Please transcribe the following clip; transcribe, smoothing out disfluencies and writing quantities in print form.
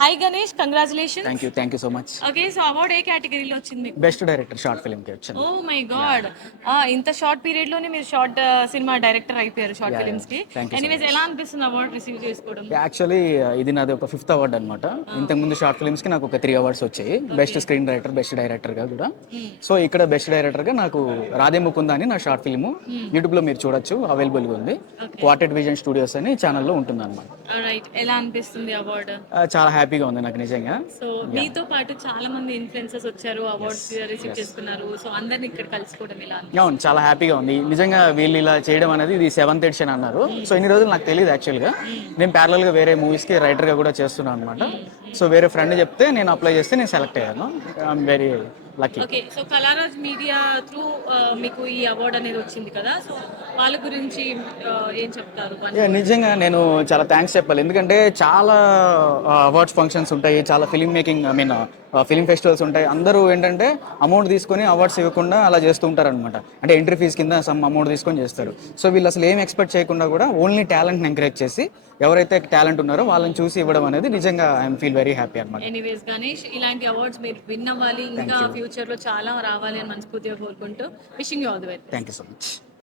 Hi Ganesh, congratulations. Thank you so much. Okay, so award ఏ కేటగిరీలో వచ్చింది మీకు? బెస్ట్ డైరెక్టర్ షార్ట్ ఫిల్మ్ కి వచ్చింది. ఓ మై గాడ్, ఇంత షార్ట్ పీరియడ్ లోనే మీరు షార్ట్ సినిమా డైరెక్టర్ అయిపోయారు షార్ట్ ఫిల్మ్స్ కి. Thank you so anyways, much. ఎలా అనిపిస్తుంది అవార్డ్ రిసీవ్ చేసుకోవడం? యాక్చువల్లీ ఇది నాది ఒక 5th అవార్డ్ అనమాట. ఇంతకుముందు షార్ట్ ఫిల్మ్స్ కి నాకు ఒక 3 అవార్డ్స్ వచ్చాయి. Best screen director, best director గా కూడా. సో ఇక్కడ బెస్ట్ డైరెక్టర్ గా నాకు రాధే ముకుంద అని నా షార్ట్ ఫిల్మ్ యూట్యూబ్ లో మీరు చూడొచ్చు, అవైలబుల్ గా ఉంది. క్వార్టెడ్ విజన్ స్టూడియోస్ అని ఛానల్లో ఉంటుంది అనమాట. రైట్, ఎలా అనిపిస్తుంది అవార్డ్? చాలా హ్యాపీగా ఉంది నాకు నిజంగా. సో మీతో పాటు చాలా మంది ఇన్ఫ్లుయెన్సర్స్ వచ్చారు, అవార్డ్స్ రిసీవ్ చేసుకున్నారు. సో అందరిని ఇక్కడ కలుసుకోవడం ఎలా అనిపిస్తుంది? అవును, చాలా హ్యాపీగా ఉంది నిజంగా. వీళ్ళు ఇలా చేయడం అనేది ఇది 7th ఎడిషన్ అన్నారు. సో ఇన్ని రోజులు నాకు తెలియదు యాక్చువల్గా. నేను ప్యారలల్ గా వేరే మూవీస్ కి రైటర్ గా కూడా చేస్తున్నాను అనమాట. సో వేరే ఫ్రెండ్ చెప్తే నేను అప్లై చేస్తే నేను సెలెక్ట్ అయ్యాను. I'm very lucky. Okay, so కళారాజ్ media through మీకు ఈ అవార్డ్ అనేది వచ్చింది కదా, సో వాళ్ళ గురించి ఏం చెప్తారు? నిజంగా నేను చాలా థ్యాంక్స్ చెప్పాలి. ఎందుకంటే చాలా అవార్డ్స్ ఫంక్షన్స్ ఉంటాయి, చాలా ఫిల్మ్ మేకింగ్ ఫిల్మ్ ఫెస్టివల్స్ ఉంటాయి. అందరూ ఏంటంటే అమౌంట్ తీసుకొని అవార్డ్స్ ఇవ్వకుండా అలా చేస్తూ ఉంటారు అనమాట. అంటే ఎంట్రీ ఫీజ్ కింద సమ్ అమౌంట్ తీసుకొని చేస్తారు. సో వీళ్ళు అసలు ఏం ఎక్స్పెక్ట్ చేయకుండా కూడా ఓన్లీ టాలెంట్ని ఎంకరేజ్ చేసి ఎవరైతే టాలెంట్ ఉన్నారో వాళ్ళని చూసి ఇవ్వడం అనేది నిజంగా ఐఎమ్ ఫీల్ వెరీ హ్యాపీ అనమాట. ఎనీవేస్ గణేష్, ఇలాంటి అవార్డ్స్ మీరు విన్ అవ్వాలి, ఇంకా ఫ్యూచర్ లో చాలా రావాలి అని మనస్ఫూర్తిగా కోరుకుంటూ wishing you all the best. Thank you so much.